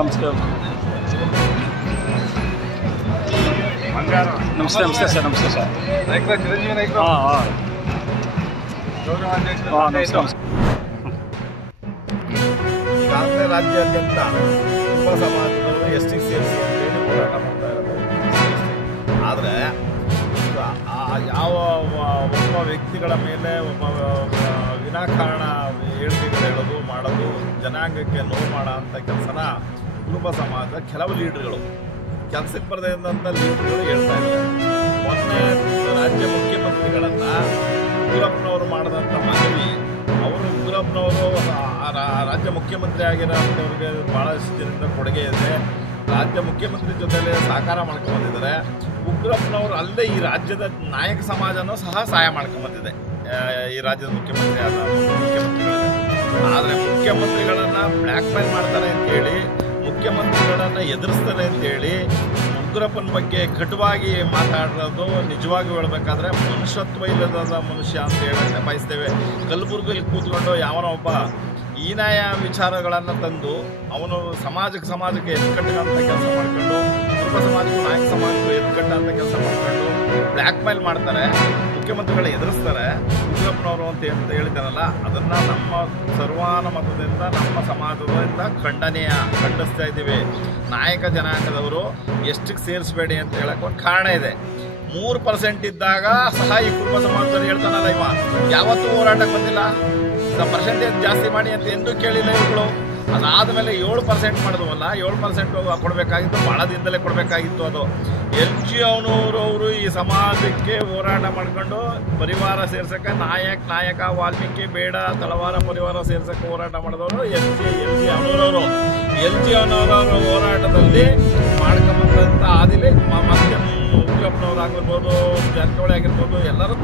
ನಮಸ್ಕಾರ. ನಮಸ್ತೆ ನಮಸ್ತೆ ಸರ್. ನಮಸ್ತೆ ಸರ್. ಹಾಂ ಹಾಂ ಹಾಂ ನಮಸ್ತೆ. ಈಗಾಗಲೇ ರಾಜ್ಯಾದ್ಯಂತ ತುಂಬ ಸಮಾಜದವರು ST ಸೇರಿಸಿ ಅಂತೇಳಿ ಹೋರಾಟ ಮಾಡ್ತಾ ಇರೋದು. ಆದರೆ ಯಾವ ಒಬ್ಬ ವ್ಯಕ್ತಿಗಳ ಮೇಲೆ ಒಬ್ಬ ವಿನಾಕಾರಣ ಹೇಳಿಕೆಗಳು ಹೇಳೋದು ಮಾಡೋದು, ಜನಾಂಗಕ್ಕೆ ನೋವು ಮಾಡೋ ಅಂಥ ಕೆಲಸನ ಕುರುಬ ಸಮಾಜದ ಕೆಲವು ಲೀಡರ್ಗಳು, ಕೆಲಸಕ್ಕೆ ಬರದೇ ಇದ್ದಂಥ ಲೀಡರ್ಗಳು ಹೇಳ್ತಾ ಇದ್ದಾರೆ. ಮೊನ್ನೆ ರಾಜ್ಯ ಮುಖ್ಯಮಂತ್ರಿಗಳನ್ನು ಉಗ್ರಪ್ಪನವರು ಮಾಡಿದಂಥ ಮನವಿ, ಅವರು ಉಗ್ರಪ್ಪನವರು ರಾಜ್ಯ ಮುಖ್ಯಮಂತ್ರಿ ಆಗಿರೋಂಥವ್ರಿಗೆ ಭಾಳಷ್ಟು ಜನರಿಂದ ಕೊಡುಗೆ ಇದೆ, ರಾಜ್ಯ ಮುಖ್ಯಮಂತ್ರಿ ಜೊತೆಲೇ ಸಹಕಾರ ಮಾಡ್ಕೊಂಡ್ಬಂದಿದ್ದಾರೆ. ಉಗ್ರಪ್ಪನವರು ಅಲ್ಲದೆ ಈ ರಾಜ್ಯದ ನಾಯಕ ಸಮಾಜನೂ ಸಹ ಸಹಾಯ ಮಾಡ್ಕೊಂಡ್ಬಂದಿದೆ ಈ ರಾಜ್ಯದ ಮುಖ್ಯಮಂತ್ರಿಗಳಿಗೆ. ಆದರೆ ಮುಖ್ಯಮಂತ್ರಿಗಳನ್ನು ಬ್ಲ್ಯಾಕ್ ಮೇಲ್ ಮಾಡ್ತಾರೆ ಅಂತೇಳಿ, ಮುಖ್ಯಮಂತ್ರಿಗಳನ್ನು ಎದುರಿಸ್ತಾರೆ ಅಂತೇಳಿ ಉಗ್ರಪ್ಪನ ಬಗ್ಗೆ ಕಟುವಾಗಿ ಮಾತಾಡೋದು ನಿಜವಾಗಿ ಹೇಳಬೇಕಾದ್ರೆ ಮನುಷ್ಯತ್ವ ಇಲ್ಲದ ಮನುಷ್ಯ ಅಂತ ಹೇಳಕ್ಕೆ ಬಯಸ್ತೇವೆ. ಕಲಬುರಗಿಯಲ್ಲಿ ಕೂತ್ಕೊಂಡು ಯಾವನೋ ಒಬ್ಬ ಹೀನಾಯ ವಿಚಾರಗಳನ್ನು ತಂದು ಅವನು ಸಮಾಜಕ್ಕೆ ಎತ್ಕಟ್ಟಂಥ ಕೆಲಸ ಮಾಡ್ಕೊಂಡು, ಕುರುಬ ಸಮಾಜಕ್ಕೂ ನಾಯಕ ಸಮಾಜಕ್ಕೂ ಎತ್ಕಟ್ಟಂಥ ಕೆಲಸ ಮಾಡ್ಕೊಂಡು ಬ್ಲ್ಯಾಕ್ ಮೇಲ್ ಮಾಡ್ತಾರೆ, ಮುಖ್ಯಮಂತ್ರಿಗಳು ಎದುರಿಸ್ತಾರೆ ಉಗ್ರಪ್ಪನವರು ಅಂತ ಹೇಳಿದ್ದಾರಲ್ಲ, ಅದನ್ನು ನಮ್ಮ ಸರ್ವಾನುಮತದಿಂದ ನಮ್ಮ ಸಮಾಜದಿಂದ ಖಂಡಿಸ್ತಾ ಇದ್ದೀವಿ. ನಾಯಕ ಜನಾಂಗದವರು ಎಷ್ಟಕ್ಕೆ ಸೇರಿಸಬೇಡಿ ಅಂತ ಹೇಳಕ್ಕೆ ಒಂದು ಕಾರಣ ಇದೆ. 3% ಇದ್ದಾಗ ಸಹ ಈ ಕುರುಬ ಸಮಾಜದಲ್ಲಿ ಹೇಳ್ತಾನಲ್ಲ, ಇವ ಯಾವತ್ತೂ ಹೋರಾಟಕ್ಕೆ ಬಂದಿಲ್ಲ, ಪರ್ಸೆಂಟೇಜ್ ಜಾಸ್ತಿ ಮಾಡಿ ಅಂತ ಎಂದೂ ಕೇಳಿಲ್ಲ ಇವುಗಳು. ಅದಾದಮೇಲೆ 7% ಮಾಡಿದ್ವಲ್ಲ, 7% ಕೊಡಬೇಕಾಗಿತ್ತು, ಭಾಳ ದಿನದಲ್ಲೇ ಕೊಡಬೇಕಾಗಿತ್ತು. ಅದು LG ಈ ಸಮಾಜಕ್ಕೆ ಹೋರಾಟ ಮಾಡ್ಕೊಂಡು ಪರಿವಾರ ಸೇರ್ಸೋಕ್ಕೆ ನಾಯಕ ವಾಲ್ಮೀಕಿ ಬೇಡ ತಳವಾರ ಪರಿವಾರ ಸೇರ್ಸೋಕ್ಕೆ ಹೋರಾಟ ಮಾಡಿದವರು LG ಹೋರಾಟದಲ್ಲಿ ಮಾಡ್ಕೊಂಬಂದಂಥ ಆದಿಲಿ ಮತ್ತೆ ಉಗ್ರಪ್ಪನವ್ರು ಆಗಿರ್ಬೋದು, ಜಾರಕಿಹೊಳಿ ಆಗಿರ್ಬೋದು, ಎಲ್ಲರೂ